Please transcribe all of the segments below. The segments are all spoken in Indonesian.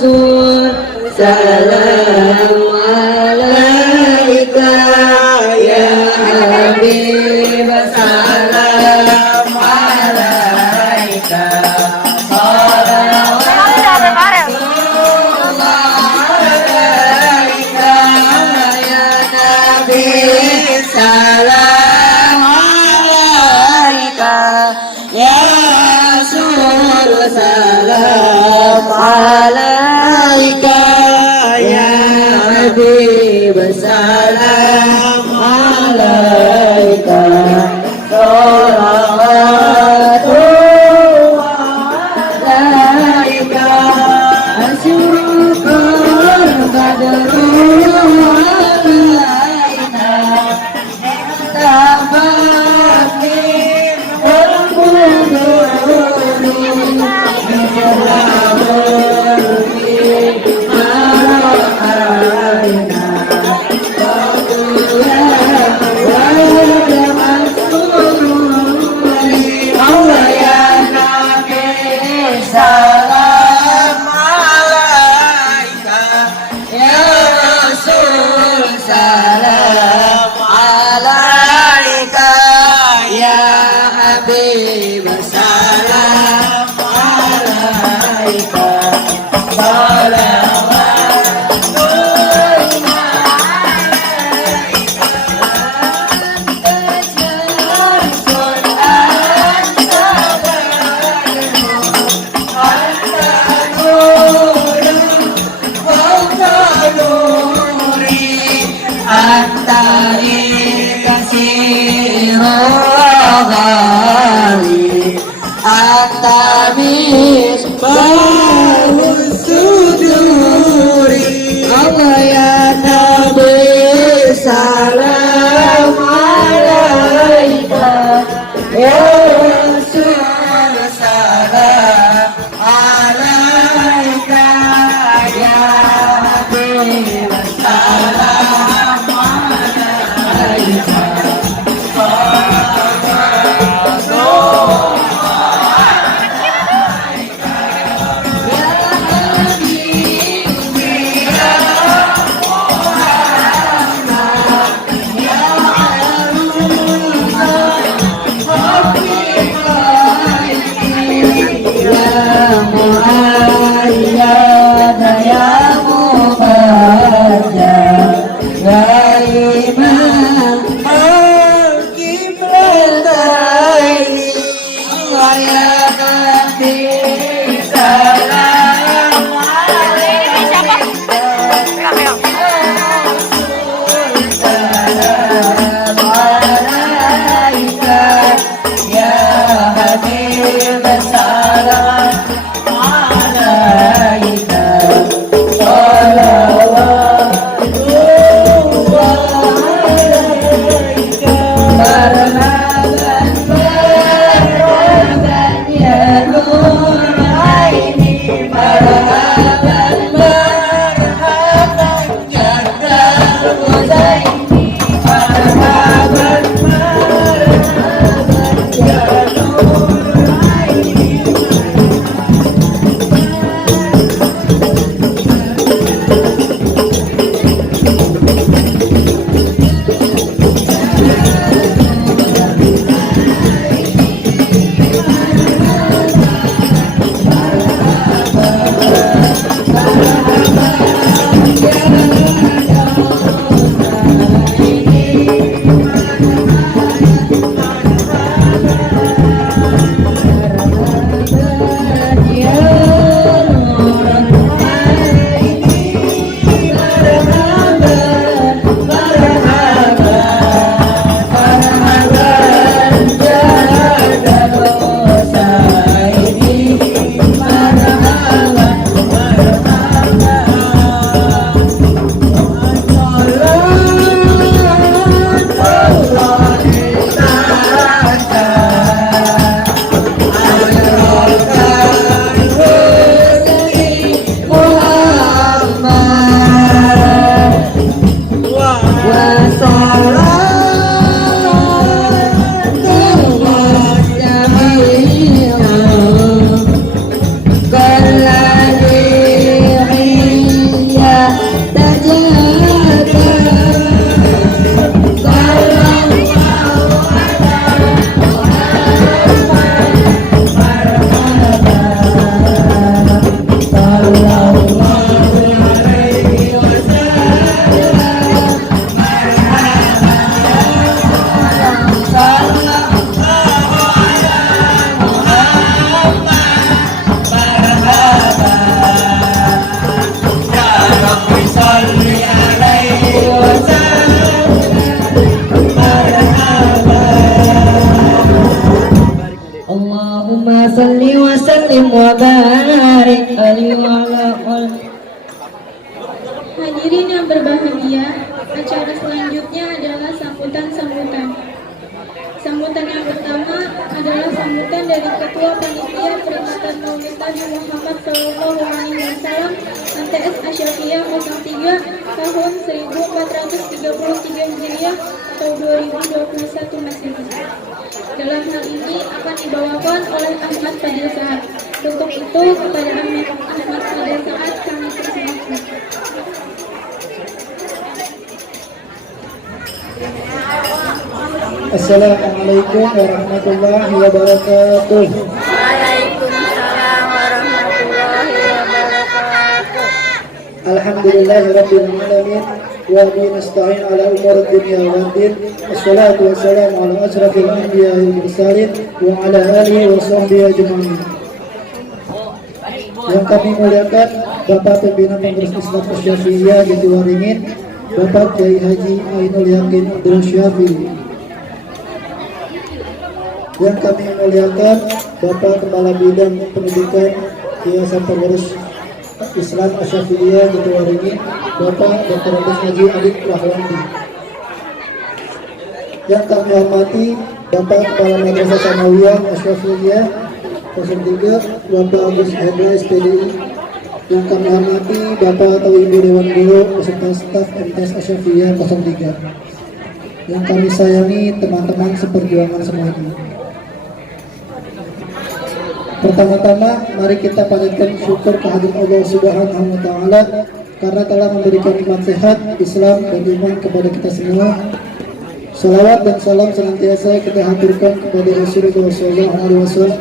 Rasul salam alaika ya Habib salam alaika salam alaika ya Rasul salam alaika ya Habib salam alaika salawatullah alaika asyurukul badrul alaina salam alaika ya Rasul salam alaika ya Habib salam alaika Antari kasirul ghali Antabis bahus suduri Allah ya Nabi salam alaika ya Rasul salam alaika ya Habib salam Hadirin yang berbahagia, acara selanjutnya adalah sambutan-sambutan. Sambutan yang pertama adalah sambutan dari Ketua Panitia Peringatan Maulid Nabi Muhammad SAW MTS Asyafiyah 03 tahun 1433 Hijriah atau 2021 Masehi. Dalam hal ini akan dibawakan oleh Ahmad Fadil Saad. Untuk itu, kepada Ahmad Fadil Saad kami persilakan. Assalamualaikum warahmatullahi wabarakatuh. Waalaikumsalam warahmatullahi wabarakatuh. Alhamdulillahirabbil alamin wa bihi nasta'in ala umuri dunya waddin. Wassalatu wassalamu ala asyrafil anbiya'i wal mursalin wa ala alihi wa sahbihi ajma'in. Yang kami muliakan Bapak Pembina Pengurus Islam Asy-Syafi'iyah di Waringin, Bapak Kiai Haji Ainul Yakin Abdul Syafi'i. Yang kami muliakan Bapak Kepala Bidang Pendidikan Yayasan Pengurus Islam Asy-Syafi'iyah di Waringin, Bapak Dr. Haji Adik Rahwandi. Yang kami hormati Bapak Kepala Madrasah Sanawiyah Asy-Syafi'iyah 03, Bapak Agus Hendra SPDI. Yang kami hormati Bapak atau Ibu Dewan Guru beserta staf MTS Asyafiyah 03. Yang kami sayangi teman-teman seperjuangan semuanya. Pertama-tama mari kita panjatkan syukur kehadirat Allah Subhanahu wa taala karena telah memberikan nikmat sehat, Islam dan iman kepada kita semua. Salawat dan salam senantiasa kita haturkan kepada Rasulullah SAW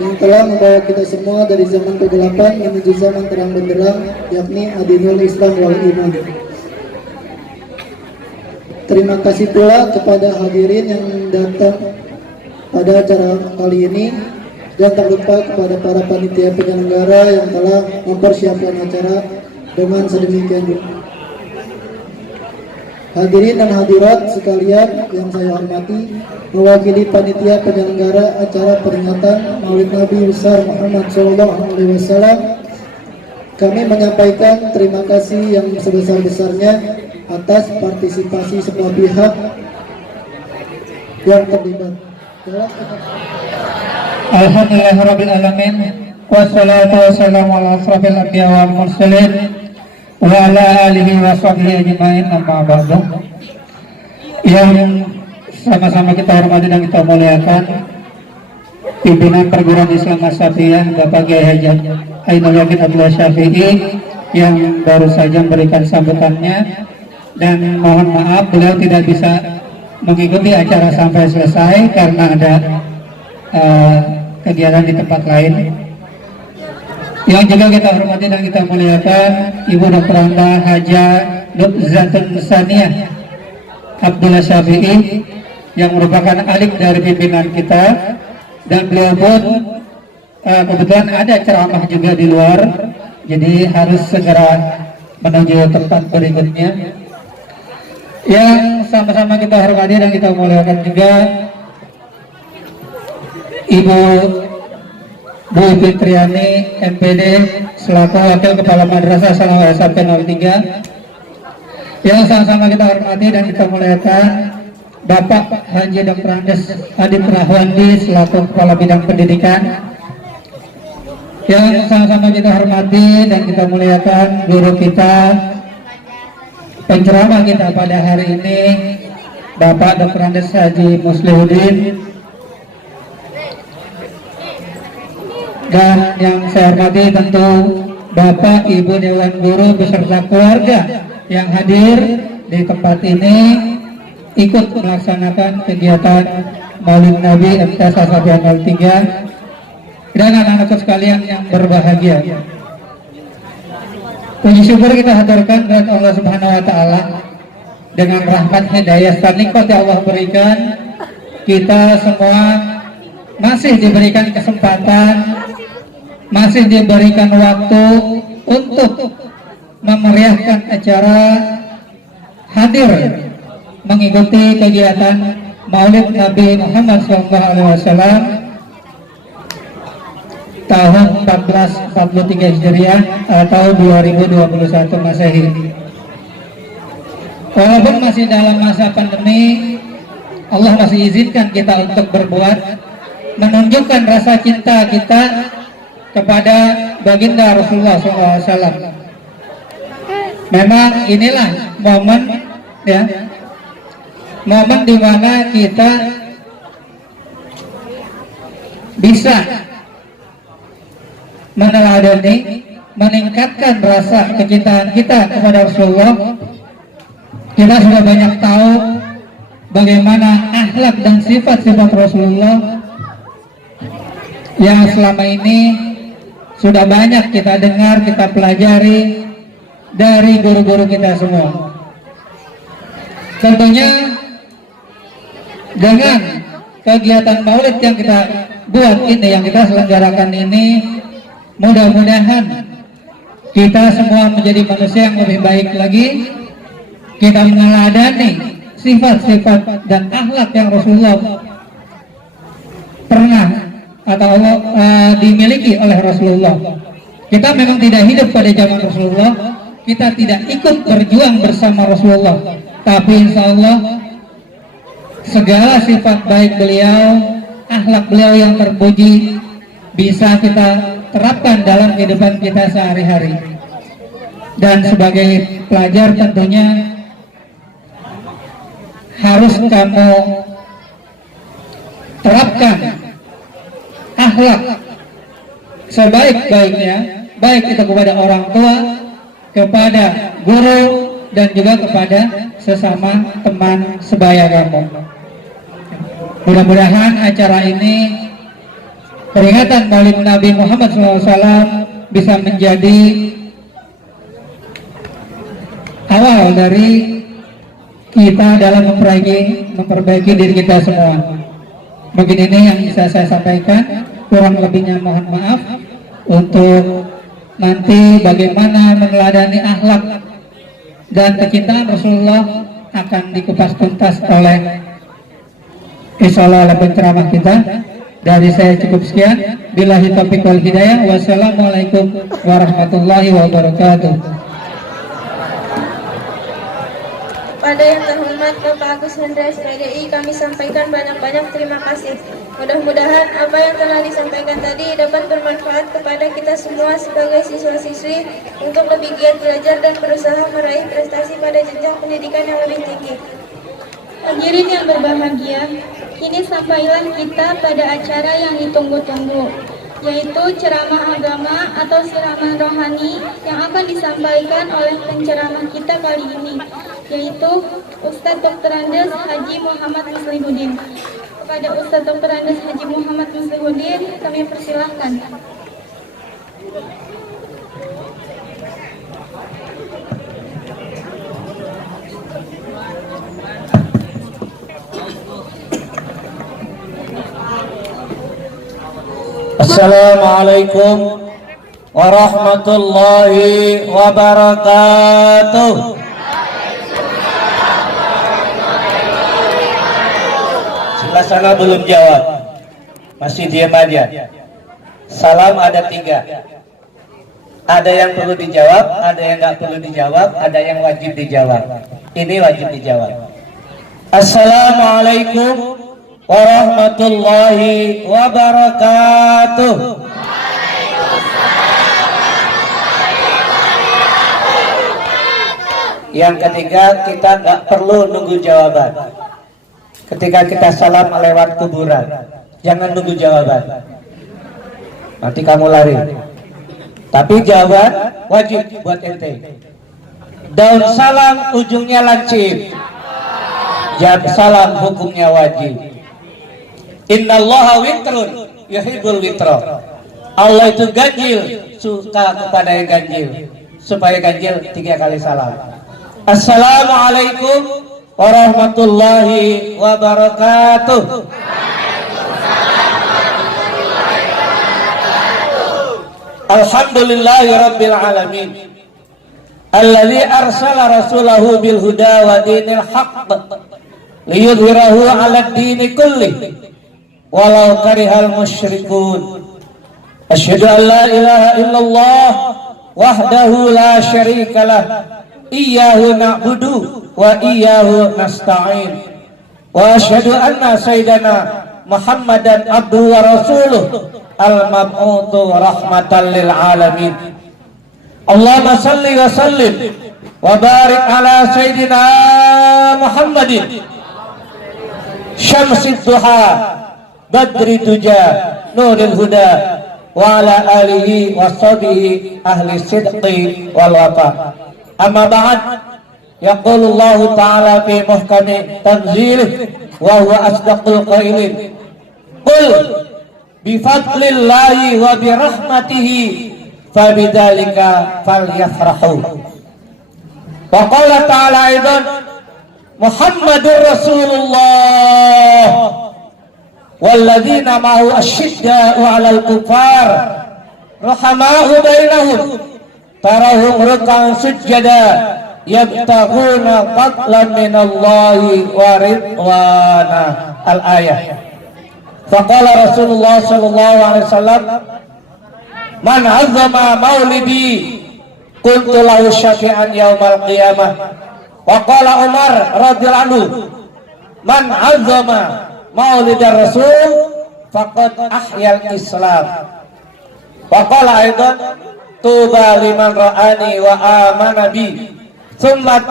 yang telah membawa kita semua dari zaman kegelapan menuju zaman terang benderang, yakni adinul Islam wal iman. Terima kasih pula kepada hadirin yang datang pada acara kali ini, dan tak lupa kepada para panitia penyelenggara yang telah mempersiapkan acara dengan sedemikian rupa. Hadirin dan hadirat sekalian yang saya hormati, mewakili panitia penyelenggara acara peringatan Maulid Nabi besar Muhammad SAW, kami menyampaikan terima kasih yang sebesar-besarnya atas partisipasi semua pihak yang terlibat dalam Alhamdulillahirabbil alamin wassalatu wassalamu ala asrofil anbiya wal mursalin wa ala alihi wa sahbihi ajma'in amma ba'du. Yang sama-sama kita hormati dan kita muliakan pimpinan perguruan Islam Asy-Syafi'iyah Bapak Kiai Haji Ainul Yakin Abdul Syafi'i yang baru saja memberikan sambutannya, dan mohon maaf beliau tidak bisa mengikuti acara sampai selesai karena ada kegiatan di tempat lain. Yang juga kita hormati dan kita muliakan Ibu Dr. Anda Haja Nubzatun Saniyah Abdullah Syafi'i yang merupakan adik dari pimpinan kita, dan beliau pun kebetulan ada ceramah juga di luar, jadi harus segera menuju tempat berikutnya. Yang sama-sama kita hormati dan kita muliakan juga Ibu Bu Fitriani MPD selaku Wakil Kepala Madrasah Sanawiyah SMP 03. Yang sama-sama kita hormati dan kita muliakan Bapak Haji Dr. Andes Adik Rahwandi selaku Kepala Bidang Pendidikan. Yang sama-sama kita hormati dan kita muliakan guru kita, penceramah kita pada hari ini, Bapak Dr. Andes Haji Muslihuddin. Dan yang saya hormati tentu Bapak Ibu Dewan Guru beserta keluarga yang hadir di tempat ini ikut melaksanakan kegiatan Maulid Nabi MTS Asyafiyah 03, dan anak-anak sekalian yang berbahagia. Puji syukur kita haturkan kepada Allah Subhanahu wa taala dengan rahmat hidayah dan nikmat yang Allah berikan, kita semua masih diberikan kesempatan, masih diberikan waktu untuk memeriahkan acara hadir mengikuti kegiatan Maulid Nabi Muhammad SAW tahun 1443 Hijriah atau 2021 Masehi. Walaupun masih dalam masa pandemi, Allah masih izinkan kita untuk berbuat, menunjukkan rasa cinta kita kepada baginda Rasulullah SAW. Memang inilah momen, ya, momen di mana kita bisa meneladani, meningkatkan rasa kecintaan kita kepada Rasulullah. Kita sudah banyak tahu bagaimana akhlak dan sifat-sifat Rasulullah yang selama ini sudah banyak kita dengar, kita pelajari dari guru-guru kita semua. Tentunya dengan kegiatan maulid yang kita buat ini, yang kita selenggarakan ini, mudah-mudahan kita semua menjadi manusia yang lebih baik lagi. Kita meneladani sifat-sifat dan akhlak yang Rasulullah pernah atau dimiliki oleh Rasulullah. Kita memang tidak hidup pada zaman Rasulullah, kita tidak ikut berjuang bersama Rasulullah, tapi insya Allah segala sifat baik beliau, akhlak beliau yang terpuji bisa kita terapkan dalam kehidupan kita sehari-hari. Dan sebagai pelajar tentunya harus kamu terapkan akhlak sebaik-baiknya, baik itu kepada orang tua, kepada guru, dan juga kepada sesama teman sebaya kamu. Mudah-mudahan acara ini, peringatan Maulid Nabi Muhammad SAW, bisa menjadi awal dari kita dalam memperbaiki diri kita semua. Mungkin ini yang bisa saya sampaikan, kurang lebihnya mohon maaf. Untuk nanti bagaimana meneladani akhlak dan kecintaan Rasulullah akan dikupas tuntas oleh insyaallah oleh penceramah kita. Dari saya cukup sekian. Billahi taufiq wal hidayah. Wassalamualaikum warahmatullahi wabarakatuh. Pada yang terhormat Bapak Agus Hendra SPDI, kami sampaikan banyak-banyak terima kasih. Mudah-mudahan apa yang telah disampaikan tadi dapat bermanfaat kepada kita semua sebagai siswa-siswi untuk lebih giat belajar dan berusaha meraih prestasi pada jenjang pendidikan yang lebih tinggi. Hadirin yang berbahagia, kini sampailah kita pada acara yang ditunggu-tunggu, yaitu ceramah agama atau siraman rohani yang akan disampaikan oleh penceramah kita kali ini, yaitu Ustadz Dr. Andes Haji Muhammad Muslihuddin. Kepada Ustadz Dr. Andes Haji Muhammad Muslihuddin kami persilahkan. Assalamualaikum warahmatullahi wabarakatuh. Sebelah sana belum jawab, masih diam aja. Salam ada 3. Ada yang perlu dijawab, ada yang nggak perlu dijawab, ada yang wajib dijawab. Ini wajib dijawab. Assalamualaikum warahmatullahi wabarakatuh. Yang ketiga, kita nggak perlu nunggu jawaban. Ketika kita salam lewat kuburan, jangan nunggu jawaban, nanti kamu lari. Tapi jawaban wajib buat ente. Daun salam ujungnya lancip, jawab salam hukumnya wajib. Innallaha witrun yuhibbul witra. Allah itu ganjil, suka kepada yang ganjil. Supaya ganjil 3 kali salam. Assalamualaikum warahmatullahi wabarakatuh. Alhamdulillahi rabbil alamin, alladzi arsala rasulahu bil huda wa dinil haqq liyudhhirahu 'ala ad-dini kullih walau karihal musyrikun. Asyhadu an la ilaha illallah wahdahu la syarikalah iyyahu na'budu wa iyyahu nasta'in wa asyhadu anna sayyidana Muhammadan abduhu wa rasuluh al-mab'utsu rahmatan lil alamin. Allahumma salli wa sallim wa barik ala sayyidina Muhammadin syamsid duha badri tuja nuril huda wa ala alihi wa sahbihi ahli sidqi wal wafa. Amma ba'd, yaqulullahu ta'ala fi muhkami tanzilih wa huwa asdaqul qailin. Qul bi fadlillahi wa bi rahmatihi fabidzalika falyafrahu. Wa qala ta'ala aidan Muhammadur Rasulullah walladzina ma'ahu asyidda'u 'alal kuffar rahama'u bainahum tarahum ruk'an sujada yabtaghuna fadlan minallahi wa ridwana. Al-ayah. Faqala Rasulullah sallallahu alaihi wasallam man 'azzama maulidi kuntu lahu syafi'an yaumal qiyamah. Wa qala Umar radhiyallahu anhu man 'azzama maulidar rasul faqad ahyal islam. Wa qala aidan tuba liman ra'ani wa amana bi summa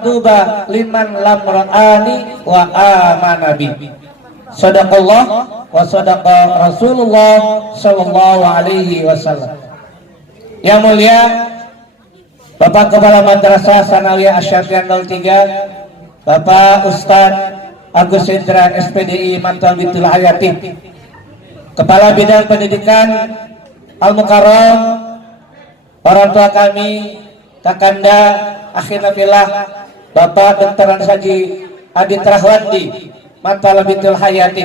tuba liman lam ra'ani wa amana bi. Sadaqallah wa sadaqa Rasulullah sallallahu alaihi wasallam. Yang mulia Bapak Kepala Madrasah Sanawiyah Asy-Syafi'iyah 03, Bapak Ustadz Agus Hendra SPDI Mantan Bitul Hayati, Kepala Bidang Pendidikan Al-Mukarram, orang tua kami, Kakanda, akhirnya fillah, Bapak Dr. Haji Adit Rahwandi, Mantan Bitul Hayati.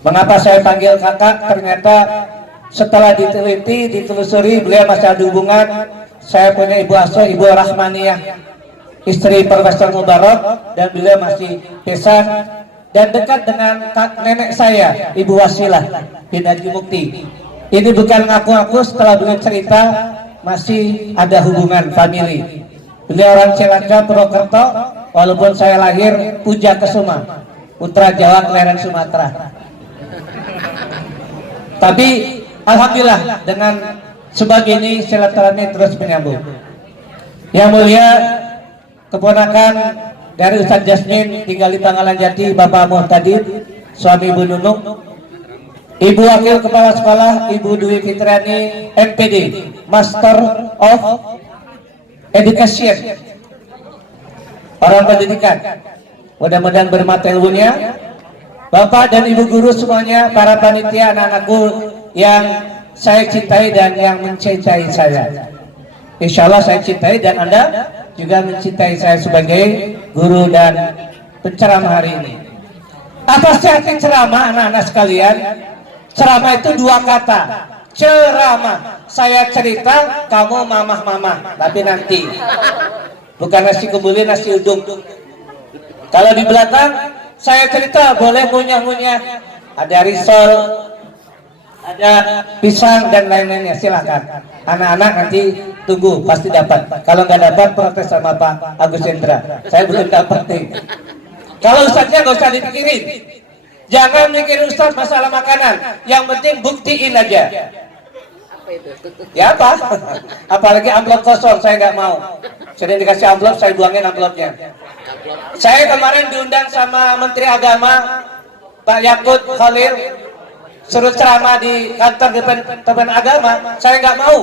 Mengapa saya panggil kakak? Ternyata setelah diteliti, ditelusuri, beliau masih ada hubungan. Saya punya ibu asuh, Ibu Rahmaniyah, istri Profesor Mubarak, dan beliau masih besan dan dekat dengan nenek saya, Ibu Wasilah bin Haji Mukti. Ini bukan ngaku-ngaku, setelah beliau cerita masih ada hubungan famili. Beliau orang Cilacap, Purwokerto, walaupun saya lahir Puja Kesuma, Putra Jawa, Kleren, Sumatera. Tapi alhamdulillah dengan sebab ini silaturahmi terus menyambung. Yang mulia keponakan dari Ustaz Jasmin tinggal di Pangkalan Jati, Bapak Muhtadid, suami Ibu Nunung, Ibu Wakil Kepala Sekolah Ibu Dwi Fitriani MPD, Master of Education, orang pendidikan. Mudah-mudahan bermata ilmunya. Bapak dan Ibu guru semuanya, para panitia, anak-anakku yang saya cintai dan yang mencintai saya. Insya Allah saya cintai dan Anda juga mencintai saya sebagai guru dan penceramah hari ini. Apa sih arti ceramah, anak-anak sekalian? Ceramah itu dua kata. Ceramah, saya cerita, kamu mamah-mamah, tapi nanti. Bukan nasi kebuli, nasi udung. Kalau di belakang, saya cerita, boleh ngunyah-ngunyah. Ada risol, ada pisang dan lain-lainnya, silakan. Anak-anak nanti tunggu, pasti dapat. Kalau nggak dapat, protes sama Pak Agus Hendra. Saya belum dapat nih. Kalau ustadznya nggak usah dipikirin. Jangan mikirin ustadz masalah makanan. Yang penting buktiin aja. Ya apa? Apalagi amplop kosong, saya nggak mau. Sudah dikasih amplop, saya buangin amplopnya. Saya kemarin diundang sama Menteri Agama Pak Yakut Khalil, suruh ceramah di kantor depan agama. Saya nggak mau.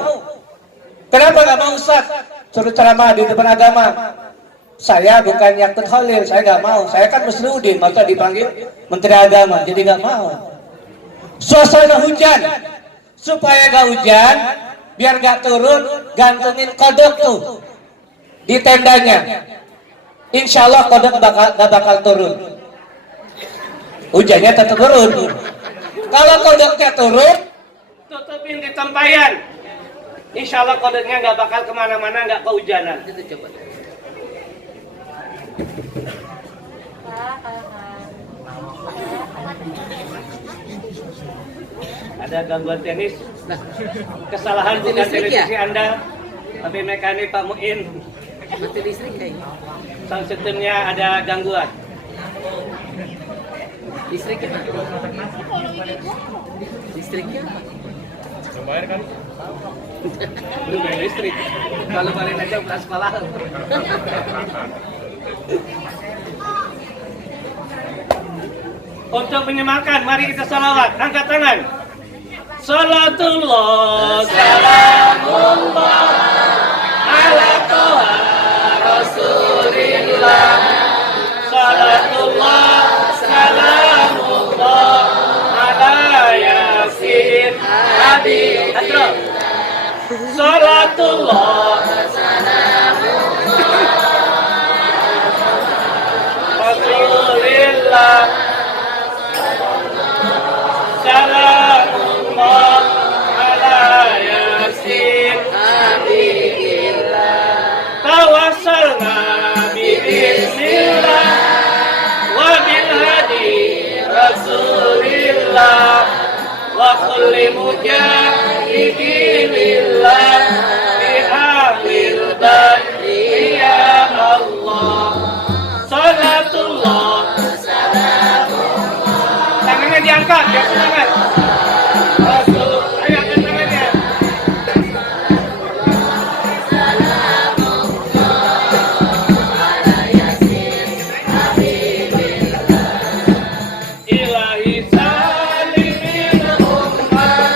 Kenapa nggak mau Ustaz? Suruh ceramah di depan agama. Saya bukan Yakut Khalil, saya nggak mau. Saya kan Musliudin, masa dipanggil Menteri Agama, jadi nggak mau. Suasana hujan, supaya nggak hujan, biar nggak turun, gantungin kodok tuh di tendanya. Insya Allah kodok nggak bakal turun. Hujannya tetap turun. Kalau kodoknya turun, tutupin di tempayan. Insya Allah kodoknya nggak bakal kemana-mana, nggak kehujanan. ada gangguan teknis. Kesalahan bukan televisi Anda, tapi mekanik Pak Muin. Mati listrik kayaknya. Sound sistemnya ada gangguan. Listriknya mati. Listriknya apa? Bayar kan? Belum bayar listrik. Kalau balik aja pulang sekolah. Untuk menyemangatkan, mari kita salawat. Angkat tangan. Salatullah, salamullah ala toha Rasulillah. Salatullah, salamullah ala yasin habib. Salatullah, Rasulillah. Salamullah ala yasin habibillah. Tawassalna bismillah wa bil hadi Rasulillah wa kulli mujahidillah bi hablil badri ya Allah. Salatullah, tangannya diangkat, ya semangat. Rasul, ayo angkat tangannya. Ilahi salimin ummah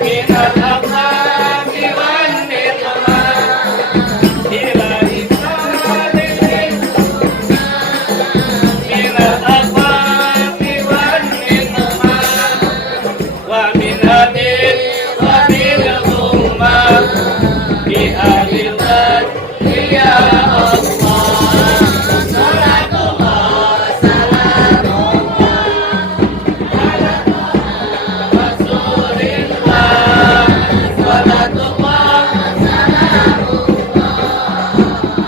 minal amati wan niqmah. Ilahi salimin minal amati wan niqmah. Wa min hadin wa min ummah bi ahlil badri ya Allah. Salatullah, salamullah ala Rasulillah. Salatullah, salamullah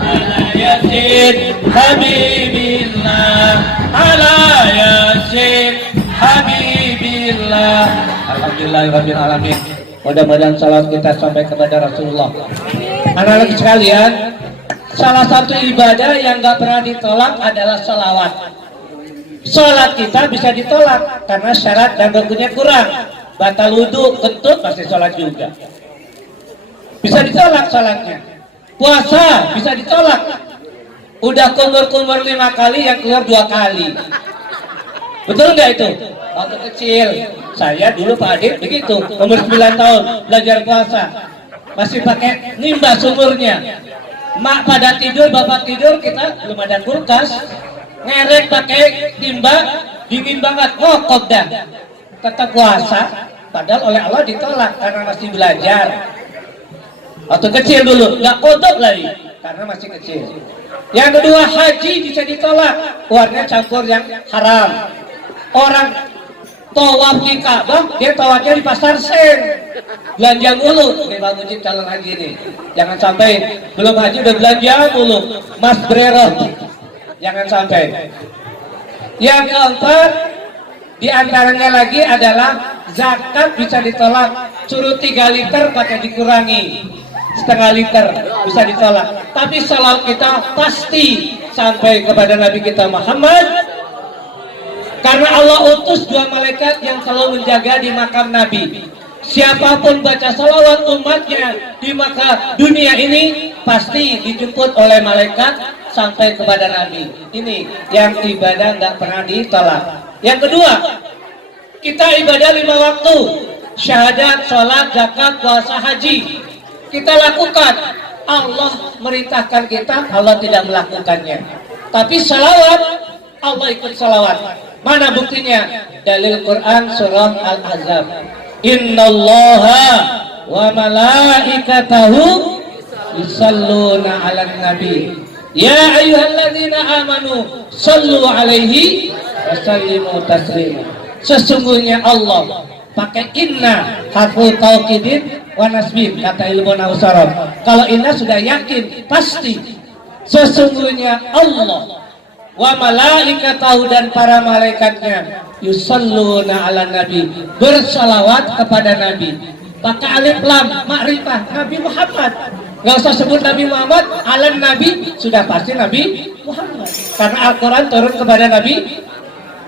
ala yasin habibillah. Ala yasin habibillah. Alhamdulillahirabbil alamin. Mudah-mudahan salat kita sampai kepada Rasulullah. Anak-anak sekalian, salah satu ibadah yang gak pernah ditolak adalah salawat. Sholat kita bisa ditolak karena syarat dan rukunnya kurang. Batal wudhu, kentut, masih sholat juga. Bisa ditolak sholatnya. Puasa bisa ditolak. Udah kumur-kumur 5 kali, yang keluar 2 kali. Betul nggak itu? Waktu kecil, saya dulu Pak Adit begitu, umur 9 tahun belajar puasa, masih pakai nimba sumurnya. Mak pada tidur, bapak tidur, kita belum ada kulkas, ngerek pakai timba, dingin banget, ngokok dah. Tetap puasa, padahal oleh Allah ditolak karena masih belajar. Waktu kecil dulu, nggak kodok lagi karena masih kecil. Yang kedua, haji bisa ditolak, keluarnya campur yang haram. Orang tawaf di Ka'bah, dia tawafnya di pasar sen, belanja mulu. Nih Bang Mujib calon haji nih, jangan sampai belum haji udah belanja mulu, Mas Brero, jangan sampai. Yang keempat, diantaranya lagi adalah zakat bisa ditolak, suruh 3 liter pakai dikurangi, setengah liter bisa ditolak. Tapi salawat kita pasti sampai kepada Nabi kita Muhammad. Karena Allah utus 2 malaikat yang selalu menjaga di makam Nabi. Siapapun baca salawat umatnya di maka dunia ini pasti dijemput oleh malaikat sampai kepada Nabi. Ini yang ibadah nggak pernah ditolak. Yang kedua, kita ibadah 5 waktu, syahadat, sholat, zakat, puasa, haji. Kita lakukan. Allah merintahkan kita, Allah tidak melakukannya. Tapi salawat, Allah ikut salawat. Mana buktinya? Dalil Quran surah Al-Ahzab. Innallaha wa malaikatahu yusalluna 'alan nabi. Ya ayyuhalladzina amanu sallu 'alaihi wa sallimu taslima. Sesungguhnya Allah pakai inna harful taukidin wa nasbin kata ilmu nausarab. Kalau inna sudah yakin pasti. Sesungguhnya Allah wa malaikatahu dan para malaikatnya yusalluna ala nabi, bersalawat kepada nabi. Maka alif lam ma'rifah Nabi Muhammad. Gak usah sebut Nabi Muhammad, alam Nabi sudah pasti Nabi Muhammad. Karena Al-Quran turun kepada Nabi.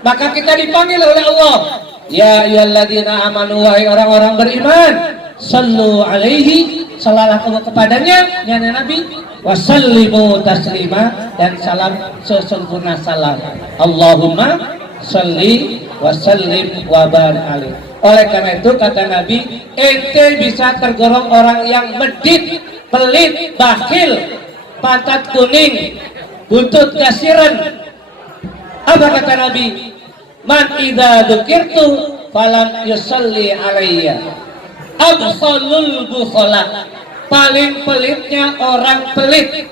Maka kita dipanggil oleh Allah, ya ayyuhalladzina amanu, wahai orang-orang beriman, sallu alaihi, salalah kepadanya, nyanyi Nabi, wasallimu taslima, dan salam sesempurna salam. Allahumma salli wasallim wa barik alaihi. Oleh karena itu kata Nabi, ente bisa tergolong orang yang medit, pelit, bakhil, pantat kuning, buntut kasiran. Apa kata Nabi? Man idza dzukirtu falam yusalli alayya absalul bukhala. Paling pelitnya orang pelit.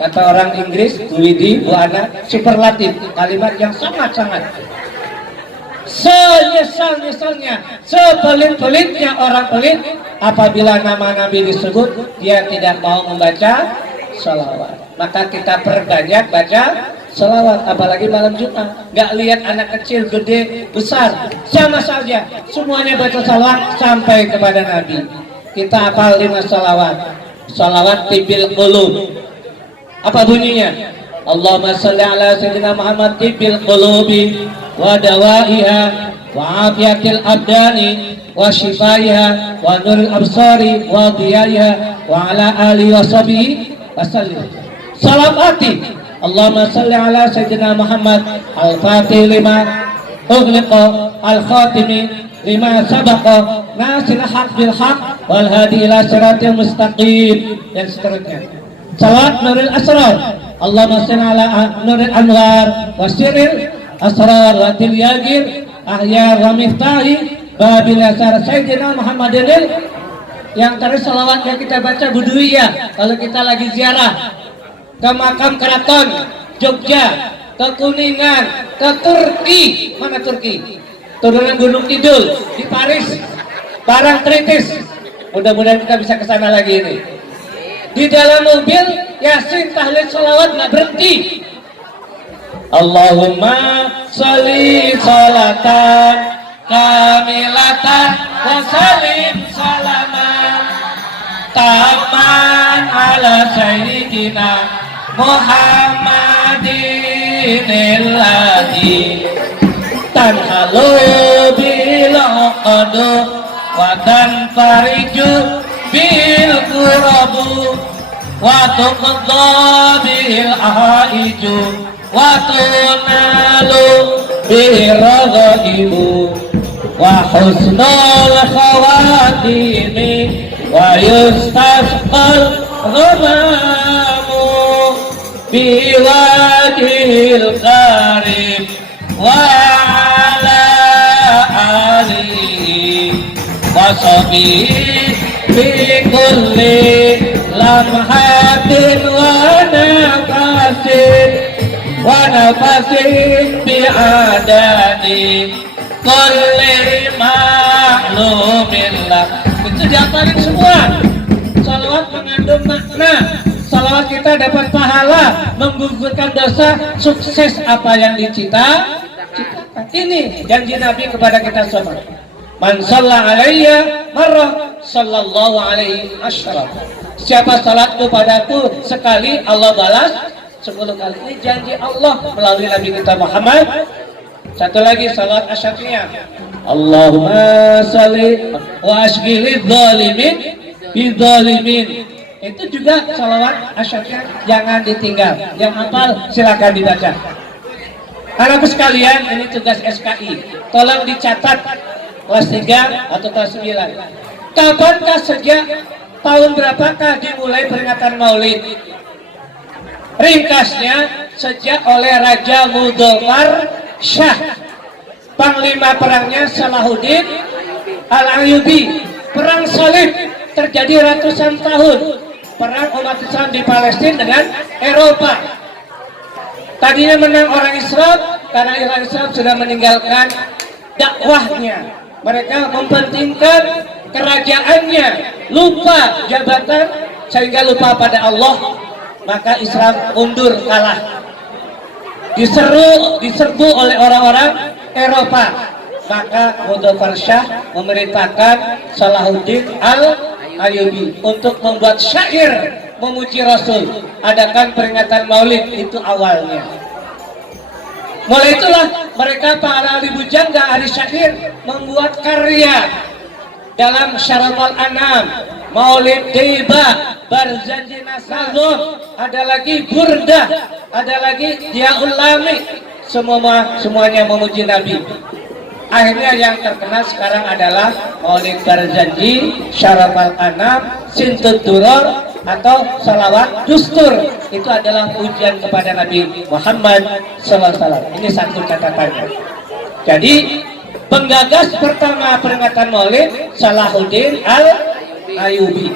Kata orang Inggris, Bu Widi, Bu Ana, superlatif, kalimat yang sangat-sangat. Senyesal-nyesalnya, sepelit-pelitnya orang pelit, apabila nama Nabi disebut, dia tidak mau membaca salawat. Maka kita perbanyak baca salawat, apalagi malam Jumat. Gak lihat anak kecil, gede, besar, sama saja, semuanya baca salawat sampai kepada Nabi. Kita hafal 5 salawat. Salawat tibil qulub. Apa bunyinya? Allahumma salli ala sayyidina Muhammad tibil qulubi wa dawaiha wa afiyatil abdani wa shifaiha wa nuril absari wa diyaiha wa ala alihi wa sahbihi wa sallim. Salam hati. Allahumma salli ala sayyidina Muhammad al-fatih lima ughliqa al-khatimi lima sabaqa nasir haq bil haq wal hadi ila siratil mustaqim, dan seterusnya. Salat nuril asrar. Allahumma salli ala nuril anwar wa sirril asrar wa tilyagir ahyar wa miftahi babil asar sayyidina Muhammadin. Yang tadi salawat yang kita baca buduiyah kalau kita lagi ziarah ke makam keraton Jogja, ke Kuningan, ke Turki. Mana Turki? Turunan Gunung Kidul, di Paris, Parangtritis. Mudah-mudahan kita bisa ke sana lagi ini. Di dalam mobil, Yasin, tahlil, salawat nggak berhenti. Allahumma sholli sholatan kamilatan wa sallim salaman taman ala sayyidina Muhammadin alladhi tanhalu bil uqadu wa tanfariju bil qurabu wa tuqadda bil ahaiju wa tunalu bil raghaibu wa husnul khawatimi wa yustasqal ghamamu biwajhil karim wa ala alihi wa sahbihi bi kulli lamhatin wa nafasin bi adadi kulli ma'lumillah. Itu dihafalin semua. Salawat mengandung makna. Salawat kita dapat pahala, menggugurkan dosa, sukses apa yang dicita-citakan. Ini janji Nabi kepada kita semua. Man shalla alayya marrah sallallahu alaihi asyara. Siapa salatku padaku sekali, Allah balas 10 kali. Ini janji Allah melalui Nabi kita Muhammad. Satu lagi salat asyafiyah. Allahumma salli wa ashghilidz zalimin bidzalimin. Itu juga salawat asyafiyah, jangan ditinggal. Yang hafal silakan dibaca. Anakku sekalian, ini tugas SKI. Tolong dicatat kelas 3 atau kelas 9. Kapankah sejak tahun berapakah dimulai peringatan Maulid? Ringkasnya, sejak oleh Raja Mudofar Shah, panglima perangnya Salahuddin Al-Ayyubi. Perang salib terjadi ratusan tahun. Perang umat Islam di Palestina dengan Eropa. Tadinya menang orang Islam, karena orang Islam sudah meninggalkan dakwahnya. Mereka mempentingkan kerajaannya, lupa jabatan, sehingga lupa pada Allah. Maka Islam mundur, kalah. diserbu oleh orang-orang Eropa. Maka Mudhafar Shah memerintahkan Salahuddin Al-Ayyubi untuk membuat syair memuji Rasul. Adakan peringatan Maulid, itu awalnya. Mulai itulah mereka para ahli bujangga, ahli syair membuat karya dalam Syaratul Anam, Maulid Deiba, Barzanji Nasazum, ada lagi Burdah, ada lagi Diaul Lami, semuanya memuji Nabi. Akhirnya yang terkenal sekarang adalah Maulid Barzanji, Syaratul Anam, Sintut Duror, atau salawat dustur. Itu adalah pujian kepada Nabi Muhammad SAW. Ini satu catatannya. Jadi penggagas pertama peringatan Maulid Salahuddin Al-Ayyubi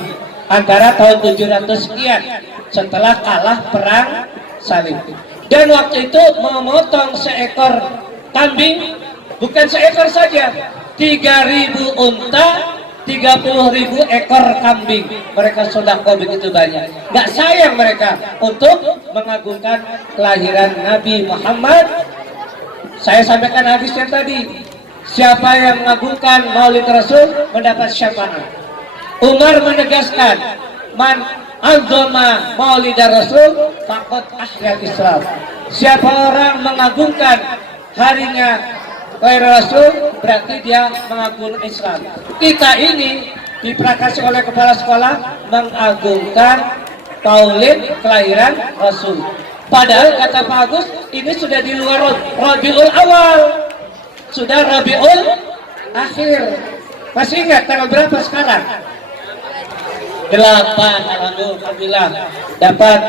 antara tahun 700 sekian setelah kalah perang Salib. Dan waktu itu memotong seekor kambing, bukan seekor saja, 3.000 unta, 30.000 ekor kambing. Mereka sedekah begitu banyak. Gak sayang mereka untuk mengagungkan kelahiran Nabi Muhammad. Saya sampaikan hadisnya tadi. Siapa yang mengagungkan Maulid Rasul mendapat syafaat. Umar menegaskan, man azama Maulid Rasul faqad ahyal Islam. Siapa orang mengagungkan harinya kelahiran Rasul, berarti dia mengagungkan Islam. Kita ini diperakasi oleh kepala sekolah mengagungkan Maulid kelahiran Rasul. Padahal kata Pak Agus, ini sudah di luar Rabiul Awal, sudah Rabiul Akhir. Masih ingat tanggal berapa sekarang? 8. Alhamdulillah dapat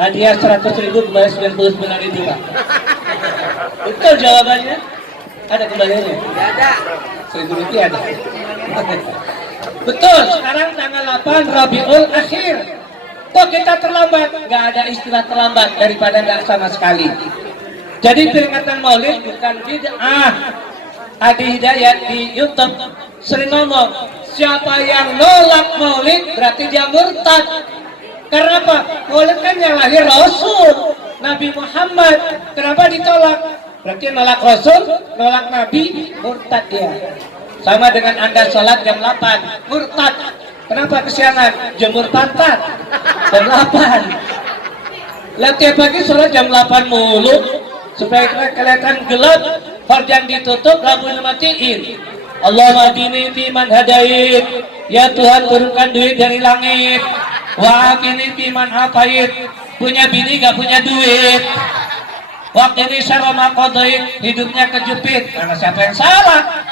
hadiah 100.000 kembali 99.000 Pak. Betul jawabannya? Ada kembaliannya? Tidak ada. 1.000 rupiah ada. Betul, sekarang tanggal 8 Rabiul Akhir. Kok kita terlambat? Gak ada istilah terlambat daripada gak sama sekali. Jadi peringatan Maulid bukan bid'ah. Adi Hidayat di YouTube sering ngomong, siapa yang nolak Maulid berarti dia murtad. Karena apa? Maulid kan yang lahir Rasul Nabi Muhammad. Kenapa ditolak? Berarti nolak Rasul, nolak Nabi, murtad dia. Sama dengan Anda sholat jam 8, murtad. Kenapa kesiangan? Jemur pantat jam 8. Lah tiap pagi sholat jam 8 mulu supaya kelihatan gelap, horjan ditutup, lampunya matiin. Allahumma hadini fiman hadait. Ya Tuhan, turunkan duit dari langit. Wa afini fiman afait. Punya bini gak punya duit. Waktu ini syarama qadait, hidupnya kejepit. Karena siapa yang salah?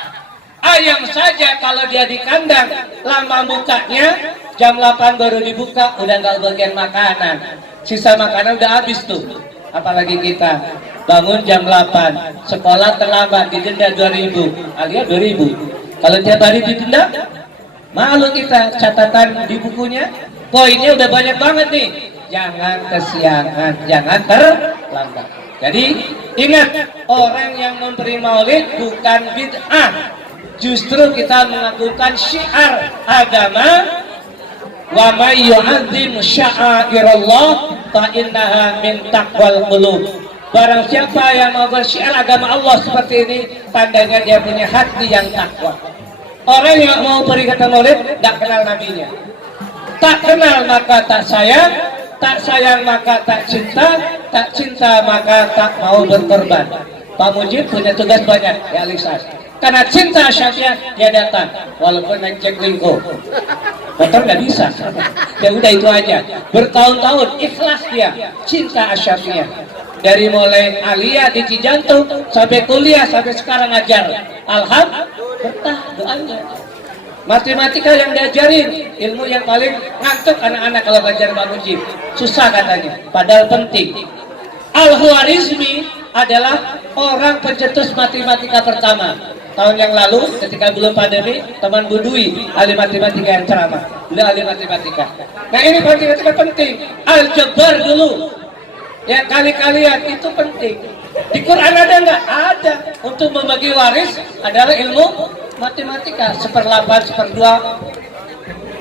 Ayam saja kalau dia di kandang, lama bukanya, jam 8 baru dibuka, udah nggak bagian makanan. Sisa makanan udah habis tuh. Apalagi kita bangun jam 8, sekolah terlambat, didenda 2.000, alias 2.000. Kalau tiap hari didenda, malu kita. Catatan di bukunya, poinnya udah banyak banget nih. Jangan kesiangan, jangan terlambat. Jadi ingat, orang yang memberi maulid bukan bid'ah. Justru kita mengagungkan syiar agama. Wa may yu'azzim sya'airallah fa innaha min taqwal qulub. Barang siapa yang mau bersyiar agama Allah seperti ini, tandanya dia punya hati yang takwa. Orang yang mau peringatan maulid tidak kenal nabinya. Tak kenal maka tak sayang maka tak cinta maka tak mau berkorban. Pak Mujib punya tugas banyak, ya Alisas. Karena cinta Syafi'ah dia datang, walaupun naik Jaklingko, motor nggak bisa. Ya udah itu aja. Bertahun-tahun ikhlas dia cinta Syafi'ah. Dari mulai aliyah di Cijantung sampai kuliah sampai sekarang ngajar. Alhamdulillah berkah doanya. Matematika yang diajarin, ilmu yang paling ngantuk anak-anak kalau belajar Pak Mujib. Susah katanya, padahal penting. Al-Khwarizmi adalah orang pencetus matematika pertama. Tahun yang lalu ketika belum pandemi, teman Budui ahli matematika yang ceramah, beliau ahli matematika. Nah ini matematika penting. Aljabar dulu ya, kali-kalian itu penting. Di Quran ada nggak? Ada. Untuk membagi waris adalah ilmu matematika. 1/8, 1/2.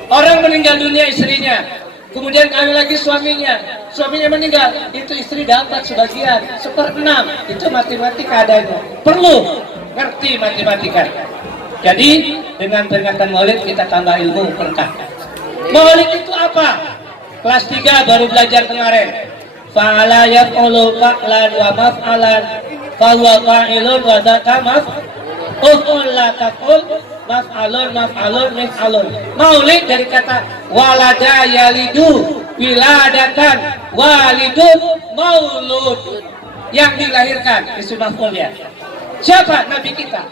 Orang meninggal dunia istrinya, Kemudian kawin lagi suaminya meninggal, itu istri dapat sebagian, 1/6, itu matematika adanya. Perlu ngerti matematika. Jadi dengan peringatan Maulid kita tambah ilmu berkah. Maulid itu apa? Kelas 3 baru belajar kemarin. Fa'ala yaf'ulu fa'lan wa maf'alan fa huwa fa'ilun wa dzaka maf'ul la taqul maf'alun maf'alun. Maulid dari kata walada yalidu wiladatan walidun maulud, yang dilahirkan isim maf'ul ya. Siapa nabi kita?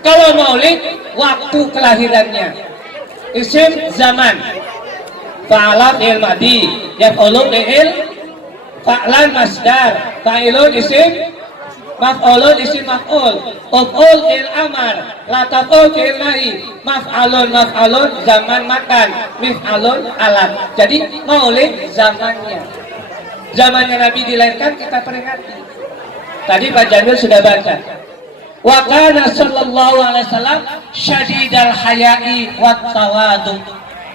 Kalau maulid waktu kelahirannya, isim zaman. Fa'ala fi'il madi, yaf'ulu fi'il, fa'lan masdar, fa'ilun isim, maf'ulun isim maf'ul, uf'ul fi'il amar, la taf'ul fi'il nahi, maf'alun zaman makan, mif'alun alat. Jadi maulid zamannya Nabi dilahirkan kita peringati. Tadi Pak Jamil sudah baca. Wa kana sallallahu alaihi wasallam syadidal haya'i wat tawadu.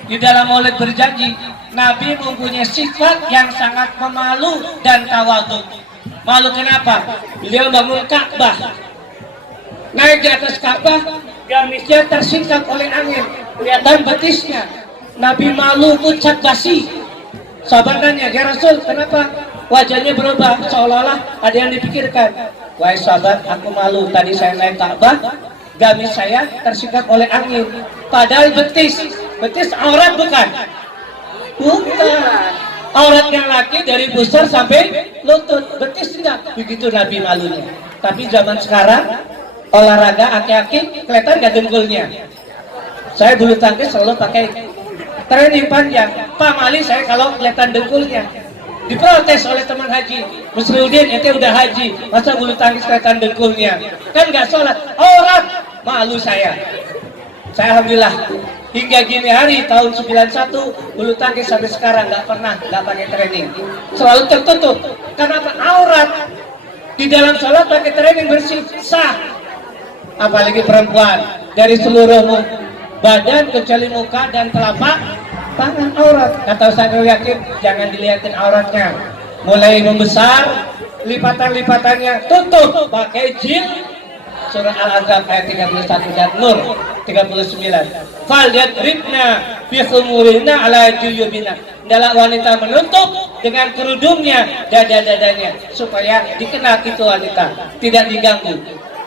Di dalam maulid berjanji Nabi mempunyai sifat yang sangat pemalu dan tawadu. Malu kenapa? Beliau bangun Ka'bah, naik di atas Ka'bah, gamisnya tersingkap oleh angin, kelihatan betisnya. Nabi malu, ucap basi. Sahabat tanya, ya Rasul, kenapa wajahnya berubah? Seolah-olah ada yang dipikirkan. Wahai sahabat, aku malu, tadi saya naik Ka'bah, gamis saya tersingkap oleh angin. Padahal betis aurat bukan? Bukan. Aurat yang laki dari pusar sampai lutut, betis enggak? Begitu Nabi malunya. Tapi zaman sekarang olahraga aki-aki kelihatan gak dengkulnya. Saya bulu tangkis selalu pakai training panjang. Pamali saya kalau kelihatan dengkulnya. Diprotes oleh teman haji. Musliudin itu udah haji, masa bulu tangkis kelihatan dengkulnya? Kan gak sholat, aurat. Malu saya alhamdulillah hingga gini hari tahun 91 bulu tangkis sampai sekarang nggak pakai training, selalu tertutup. Karena apa? Aurat. Di dalam sholat pakai training bersih sah, apalagi perempuan dari seluruh badan kecuali muka dan telapak tangan aurat. Kata Ustaz Yakin, jangan dilihatin auratnya, mulai membesar lipatan-lipatannya tutup pakai jil. Surah Al-Azab ayat 31 dan Nur 39. Fal yadribna fi khumurina ala juyubina. Adalah wanita menutup dengan kerudungnya dada-dadanya supaya dikenal itu wanita, tidak diganggu.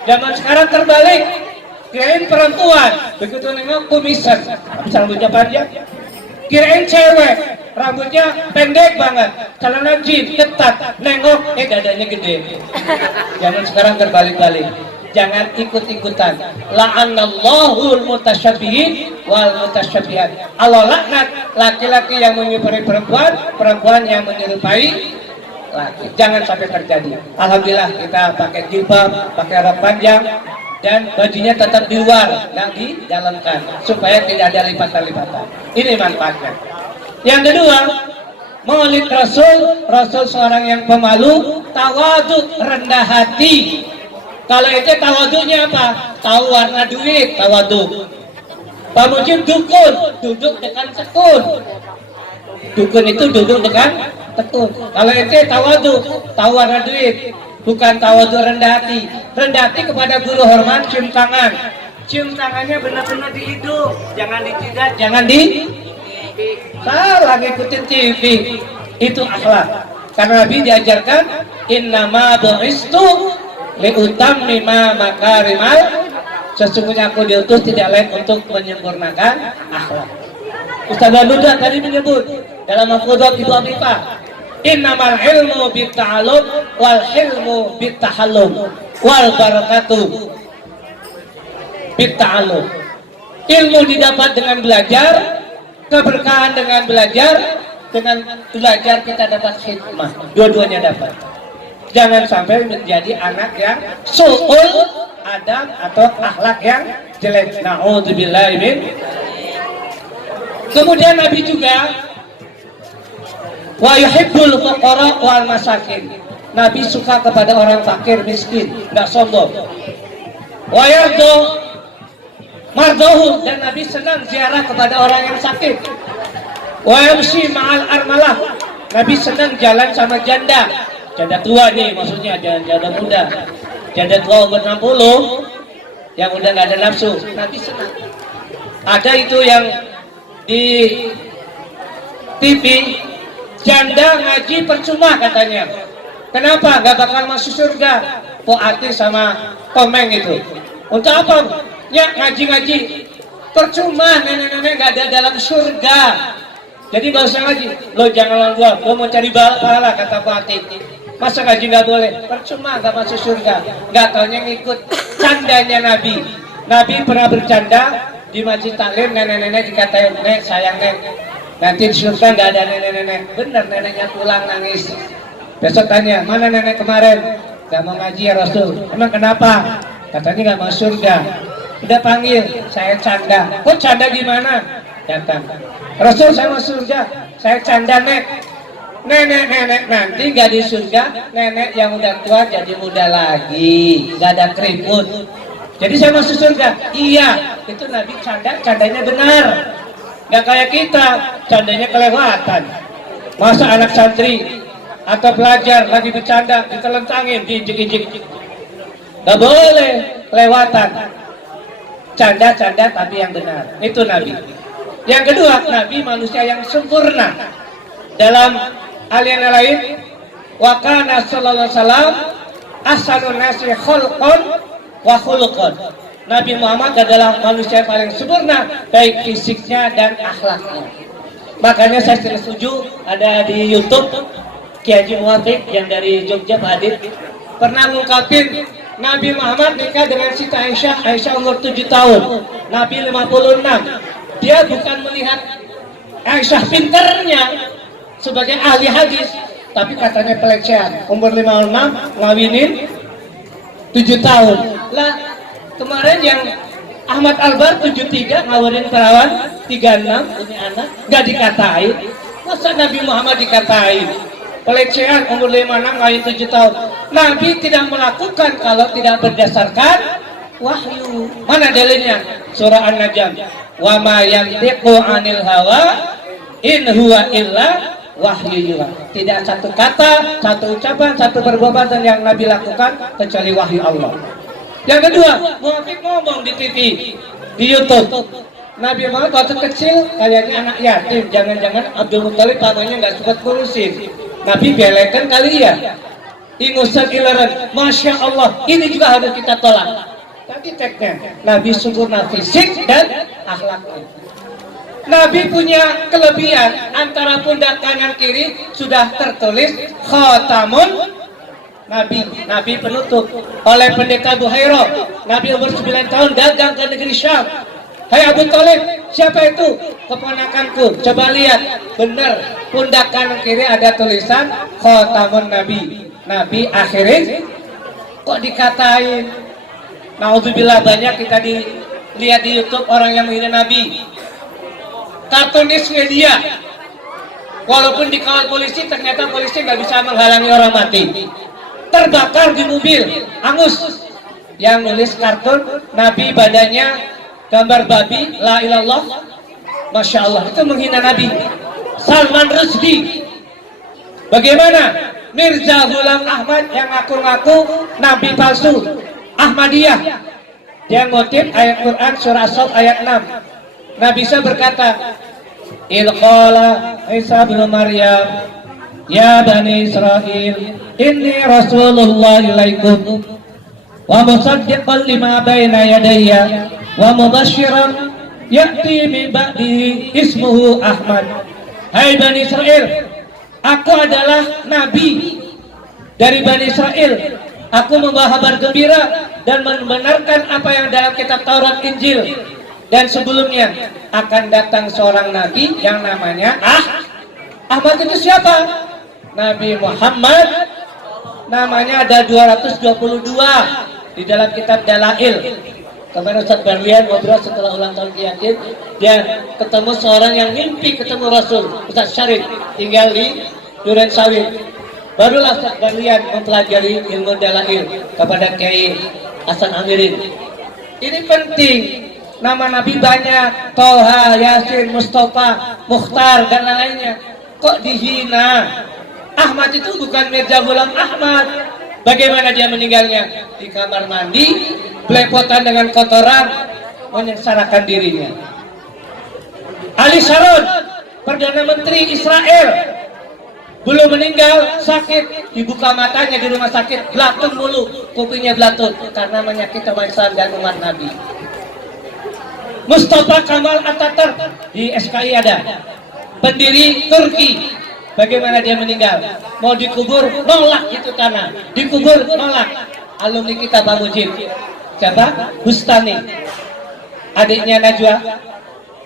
Zaman sekarang terbalik. Kirain perempuan begitu nengok kumisan, rambutnya panjang. Kirain cewek rambutnya pendek banget, celana jeans ketat, nengok dadanya gede. Zaman sekarang terbalik-balik. Jangan ikut-ikutan. La'anallahul mutasyabihin wal mutasyabihat. Allah laknat laki-laki yang menyerupai perempuan, perempuan yang menyerupai laki. Jangan sampai terjadi. Alhamdulillah kita pakai jilbab, pakai rok panjang, dan bajunya tetap di luar, nggak didalamkan, supaya tidak ada lipatan-lipatan. Ini manfaatnya. Yang kedua, maulid Rasul seorang yang pemalu, tawadhu, rendah hati. Kalau itu tawadunya apa? Tahu warna duit, tawadhu. Pak Mujib dukun, duduk dengan tekun. Dukun itu duduk dengan tekun. Kalau itu tawadhu, tahu warna duit, bukan tawadhu rendah hati. Rendah hati kepada guru hormat, cium tangan. Cium tangannya benar-benar di hidung, jangan di jidat, jangan di salah ngikutin TV. Itu akhlak. Karena Nabi diajarkan innama bu'istu liutammima makarimal, sesungguhnya aku diutus tidak lain untuk menyempurnakan akhlak. Ustaz Baduda tadi menyebut dalam mafhudzat Ibu Abifah, innamal ilmu bitta'allum wal hilmu bittahallum wal barakatuh bitta'allum. Ilmu didapat dengan belajar, keberkahan dengan belajar, dengan belajar kita dapat hikmah, dua-duanya dapat. Jangan sampai menjadi anak yang su'ul adab atau akhlak yang jelek. Na'udzubillahi min. Kemudian Nabi juga wa yuhibbul fuqara wal masakin. Nabi suka kepada orang fakir miskin, enggak sombong. Wa yardu mardohu, dan Nabi senang ziarah kepada orang yang sakit. Wa yamshi ma'al armalah. Nabi senang jalan sama janda. Janda tua nih maksudnya, jangan janda muda. Janda tua umur 60 yang udah nggak ada nafsu. Nabi senang. Ada itu yang di TV, janda ngaji percuma katanya. Kenapa? Gak bakal masuk surga. Poati sama Komeng itu. Untuk apa? Ya ngaji-ngaji percuma, nenek-nenek gak ada dalam surga. Jadi gak usah ngaji. Lo jangan lawan gua mau cari pahala kata Poati. Masa ngaji gak boleh? Percuma gak masuk surga. Gak taunya ngikut candanya Nabi. Nabi pernah bercanda di masjid taklim, nenek-nenek dikatain, nek sayang nek, nanti di surga gak ada nenek-nenek. Bener, neneknya pulang nangis. Besok tanya, mana nenek kemarin? Gak mau ngaji ya Rasul. Emang kenapa? Katanya gak mau surga. Udah panggil, saya canda. Kok canda gimana? Datang. Rasul, saya mau surga. Saya canda nek. Nenek nanti gak di surga. Nenek yang udah tua jadi muda lagi. Gak ada keriput. Jadi saya masuk surga. Iya, itu Nabi candanya benar. Gak kayak kita, candanya kelewatan. Masa anak santri atau pelajar lagi bercanda ditelentangin, diinjek-injek. Gak boleh kelewatan. Canda-canda tapi yang benar. Itu Nabi. Yang kedua, Nabi manusia yang sempurna. Dalam alian lain, wa kana sallallahu alaihi wasallam ahsanun nasi khalqan wa khuluqan. Nabi Muhammad adalah manusia yang paling sempurna baik fisiknya dan akhlaknya. Makanya saya setuju ada di YouTube Kiai Haji Muwafiq yang dari Jogja, Pak Adit, pernah ngungkapin Nabi Muhammad nikah dengan Siti Aisyah. Aisyah umur 7 tahun, Nabi 56. Dia bukan melihat Aisyah pinternya sebagai ahli hadis, tapi katanya pelecehan. Umur 56 ngawinin 7 tahun. Lah kemarin yang Ahmad Albar 73 ngawinin perawan 36 punya anak, gak dikatain. Masa Nabi Muhammad dikatain pelecehan umur 56 ngawin 7 tahun? Nabi tidak melakukan kalau tidak berdasarkan wahyu. Mana dalilnya? Surah An-Najm. Wa ma yantiqu 'anil hawa in huwa illa wahyu yuha. Tidak satu kata, satu ucapan, satu perbuatan yang Nabi lakukan kecuali wahyu Allah. Yang kedua, Muhafiq ngomong di TV, di YouTube. Nabi Muhammad waktu kecil kayaknya anak yatim. Jangan-jangan Abdul Muthalib papanya nggak sempat ngurusin. Nabi belekan kali ya. Ingusan ilaran. Masya Allah, ini juga harus kita tolak. Tadi teksnya, Nabi sempurna fisik dan akhlaknya. Nabi punya kelebihan, antara pundak kanan kiri sudah tertulis Khatamun Nabi, Nabi penutup. Oleh pendeta Buhairo, Nabi umur 9 tahun dagang ke negeri Syam. Hai Abu Thalib, siapa itu? Keponakanku. Coba lihat, benar pundak kanan kiri ada tulisan Khatamun Nabi, Nabi akhirin. Kok dikatain? Nauzubillah, banyak kita lihat di YouTube orang yang menghina Nabi. Kartunis media, walaupun dikawal polisi, ternyata polisi nggak bisa menghalangi orang mati. Terbakar di mobil, angus. Yang nulis kartun Nabi badannya gambar babi, la ilallah, masya Allah, itu menghina Nabi. Salman Rushdie, bagaimana? Mirza Ghulam Ahmad yang ngaku-ngaku Nabi palsu, Ahmadiyah. Dia ngutip ayat Quran surah As-Saff ayat 6. Nabi Isa berkata, Ilqala Isa bin Maryam, ya Bani Israel, inni Rasulullah ilaikum, wa musaddiqan lima baina yadayya, wa mubashiran ya'ti min ba'di ismuhu Ahmad. Hai Bani Israel, aku adalah Nabi dari Bani Israel. Aku membawa kabar gembira dan membenarkan apa yang dalam kitab Taurat, Injil. Dan sebelumnya akan datang seorang Nabi yang namanya Ahmad. Itu siapa? Nabi Muhammad. Namanya ada 222 di dalam kitab Dalail. Kemarin Ustaz Barlian ngobrol setelah ulang tahun Yakin, dia ketemu seorang yang mimpi ketemu Rasul, Ustaz Syarif, tinggal di Duren Sawit. Barulah Ustaz Barlian mempelajari ilmu Dalail kepada Kiai Hasan Amirin. Ini penting. Nama Nabi banyak, Toha, Yasin, Mustafa, Mukhtar, dan lainnya. Kok dihina? Ahmad itu bukan Mirza Ghulam Ahmad. Bagaimana dia meninggalnya? Di kamar mandi, belepotan dengan kotoran, menyengsarakan dirinya. Ali Sharon, Perdana Menteri Israel, belum meninggal, sakit, dibuka matanya di rumah sakit, belatung mulu, kupingnya belatung, karena menyakiti umat Islam dan umat Nabi. Mustafa Kemal Atatürk di SKI ada, pendiri Turki. Bagaimana dia meninggal? Mau dikubur, nolak itu tanah. Dikubur, nolak. Alumni kita Pak Mujib. Siapa? Bustami. Adiknya Najwa.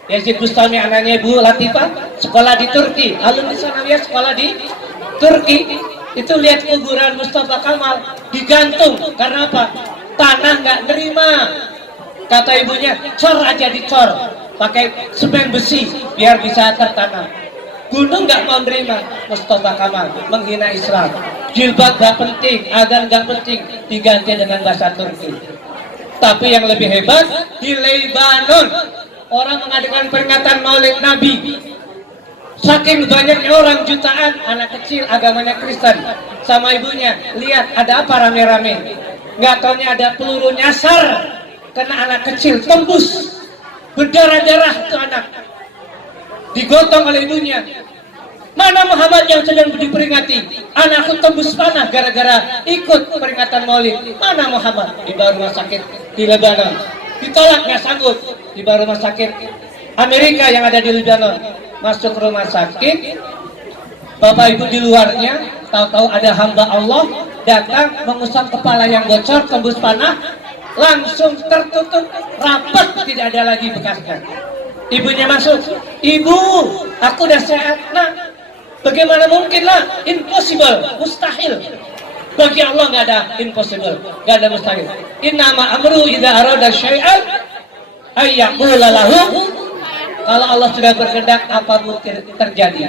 Yazid Bustami, anaknya Ibu Latifah. Sekolah di Turki. Alumni Sanawiyah sekolah di Turki. Itu lihat kuburan Mustafa Kemal digantung. Karena apa? Tanah nggak nerima. Kata ibunya, cor aja dicor, pakai semen besi biar bisa tertanam. Gunung nggak mau nerima. Mustafa Kemal menghina Islam. Jilbab nggak penting, adzan nggak penting, diganti dengan bahasa Turki. Tapi yang lebih hebat, di Lebanon orang mengadakan peringatan Maulid Nabi. Saking banyaknya orang, jutaan anak kecil agamanya Kristen, sama ibunya lihat ada apa rame-rame. Nggak taunya ada peluru nyasar, kena anak kecil, tembus, berdarah-darah itu anak, digotong oleh ibunya. Mana Muhammad yang sedang diperingati? Anakku tembus panah gara-gara ikut peringatan Maulid. Mana Muhammad? Dibawa rumah sakit di Lebanon, ditolak, nggak sanggup, dibawa rumah sakit Amerika yang ada di Lebanon. Masuk rumah sakit, bapak ibu di luarnya, tahu-tahu ada hamba Allah datang mengusap kepala yang bocor, tembus panah, langsung tertutup rapat, tidak ada lagi bekasnya. Ibunya masuk, ibu, aku udah sehat nak. Bagaimana mungkin lah? Impossible, mustahil. Bagi Allah nggak ada impossible, nggak ada mustahil. Innama amru idza arada syai'an ay yaqula lahu. Kalau Allah sudah berkehendak, apapun terjadi.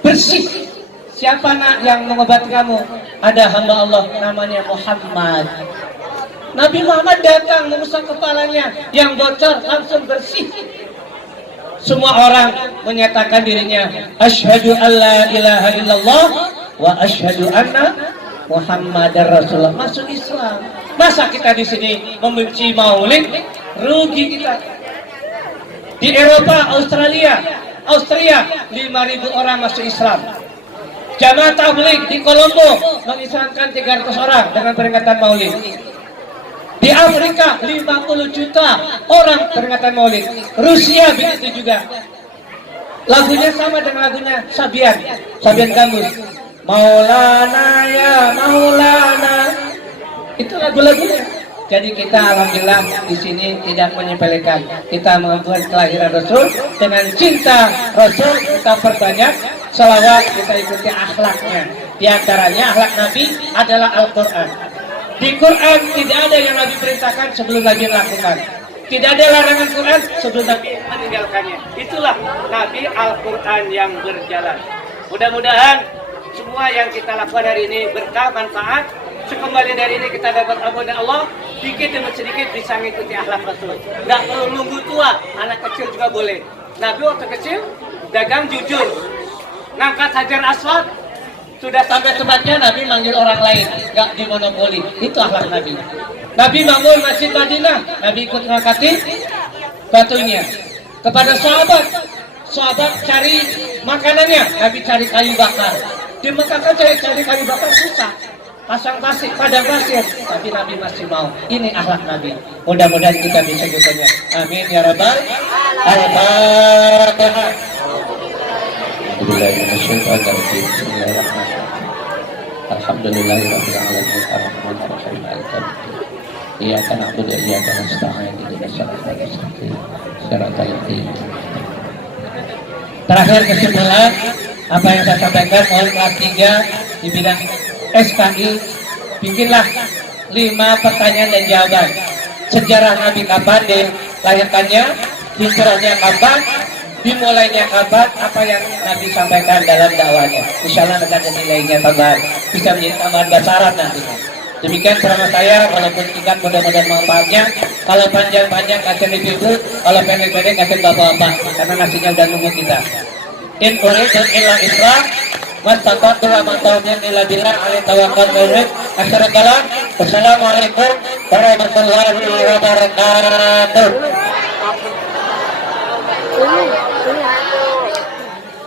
Bersih. Siapa nak yang mengobati kamu? Ada hamba Allah namanya Muhammad. Nabi Muhammad datang mengusap kepalanya yang bocor, langsung bersih. Semua orang menyatakan dirinya asyhadu alla ilaha illallah wa asyhadu anna Muhammadar Rasulullah, masuk Islam. Masa kita di sini membenci Maulid? Rugi kita. Di Eropa, Austria 5.000 orang masuk Islam. Jamaah tabligh di Kolombo mengislamkan 300 orang dengan peringatan Maulid. Di Afrika 50 juta orang peringatan Maulid. Rusia begitu juga. Lagunya sama dengan lagunya Sabian Gambus. Maulana ya Maulana. Itu lagu-lagunya. Jadi kita alhamdulillah di sini tidak menyepelekan. Kita mengakukan kelahiran Rasul dengan cinta Rasul, kita perbanyak selawat, kita ikuti akhlaknya. Di antaranya akhlak Nabi adalah Al-Quran. Di Quran tidak ada yang Nabi perintahkan sebelum Nabi melakukan. Tidak ada larangan Quran sebelum Nabi meninggalkannya. Itulah Nabi Al-Quran yang berjalan. Mudah-mudahan semua yang kita lakukan hari ini berkah, manfaat. Sekembali dari ini kita dapat ampunan Allah, sedikit demi sedikit bisa mengikuti akhlak Rasul. Nggak perlu nunggu tua, anak kecil juga boleh. Nabi waktu kecil dagang jujur, ngangkat Hajar Aswad, sudah sampai tempatnya Nabi manggil orang lain, nggak dimonopoli. Itu akhlak Nabi. Nabi bangun Masjid Madinah, Nabi ikut ngangkatin batunya. Kepada sahabat cari makanannya, Nabi cari kayu bakar. Di Mekah kan cari kayu bakar susah. Pasang pasir, padang pasir, tapi Nabi masih mau. Ini akhlak Nabi. Mudah-mudahan kita bisa ikutnya. Amin ya rabbal alamin. Alhamdulillahirabbil alamin arrahmanir rahim maliki yaumiddin. Iyyaka na'budu wa iyyaka nasta'in ihdinas siratal mustaqim siratal ladzina. Terakhir kesimpulan apa yang saya sampaikan, oleh kelas 3 di bidang SKI, bikinlah 5 pertanyaan dan jawaban. Sejarah Nabi kapan dilahirkannya, hijrahnya kapan, dimulainya kapan, apa yang Nabi sampaikan dalam dakwahnya. Insya Allah akan ada nilainya tambahan, bisa menjadi tambahan bahasa Arab nanti. Demikian ceramah saya, walaupun singkat mudah-mudahan manfaatnya. Kalau panjang-panjang kacang ibu, kalau pendek-pendek kacang bapak-bapak, karena nasinya udah nunggu kita. In uridu illa islam, mastaqatu wa ma taufiqi illa billah, alaihi tawakkaltu wa ilaih. Akhirul kalam. Wassalamualaikum warahmatullahi wabarakatuh.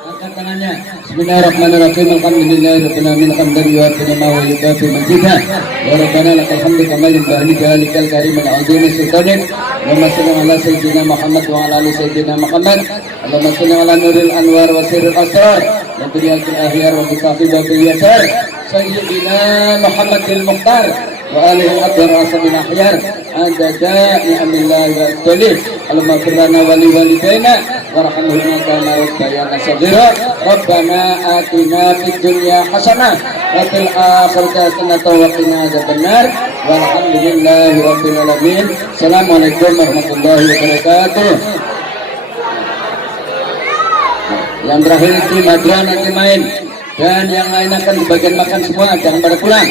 Angkat tangannya. Bismillahirrahmanirrahim. Alhamdulillahirabbil alamin. Hamdan yuwaffiqu ma wa yukafi mazidah. Ya Rabbana lakal hamdu kama yanbaghi li jalalika al-karim al-'azim sultanik. Allahumma shalli ala sayyidina Muhammad wa ala ali sayyidina Muhammad. Allahumma shalli ala nuril anwar wa sirril asrar wa qiyatil ahyar wa bisahibatil yasar. Sayyidina Muhammadil Mukhtar wa alihi al-abdar ashabil ahyar. Adada ni'amillahi wa salih. Allahumma firlana wa li walidayna warhamhuma kama rabbayana shaghira. Rabbana atina fid dunya hasanah wa fil akhirati hasanah wa qina adzabannar. Walhamdulillahi rabbil alamin. Assalamualaikum warahmatullahi wabarakatuh. Yang terakhir itu Madra nanti main, dan yang lain akan dibagian makan semua, jangan pada pulang.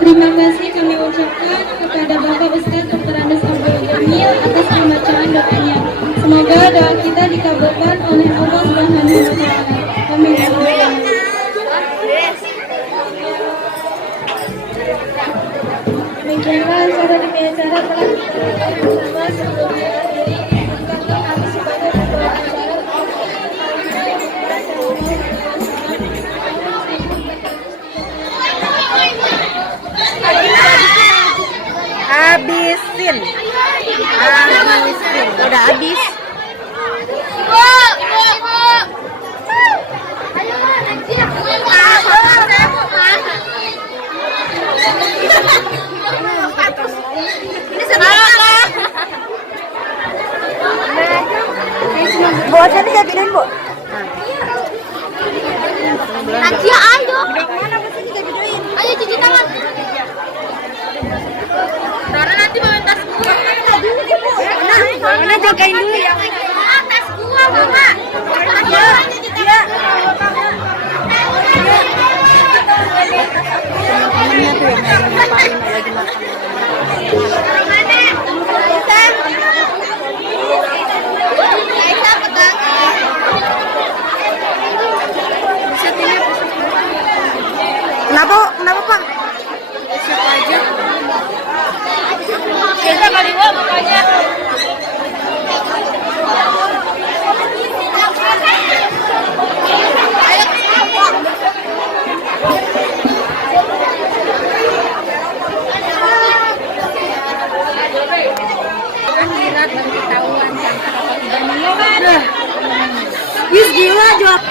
Terima kasih kami ucapkan kepada Bapak Ustaz Dr. Andes Abdul Jamil atas pembacaan doanya. Semoga doa kita dikabulkan oleh Allah Subhanahu wa taala. Amin. Demikianlah acara demi acara telah kita lakukan bersama sebelumnya diri kami sebagai ketua acara. Habisin. Udah habis. Bawa sini saya videoin, Bu. Aja ayo. Mana pasti kita videoin. Ayo cuci tangan. Dara nanti bawa tas gua. Mana jagain dulu ya. Tas gua, Mama. Ayo. Iya. Teman-temannya tuh yang lagi ngapain, lagi makan. Kenapa Pak? Siapa aja? Kita kali gua makanya. Akhirat baru ketahuan yang kata tidak. Wis gila jawab.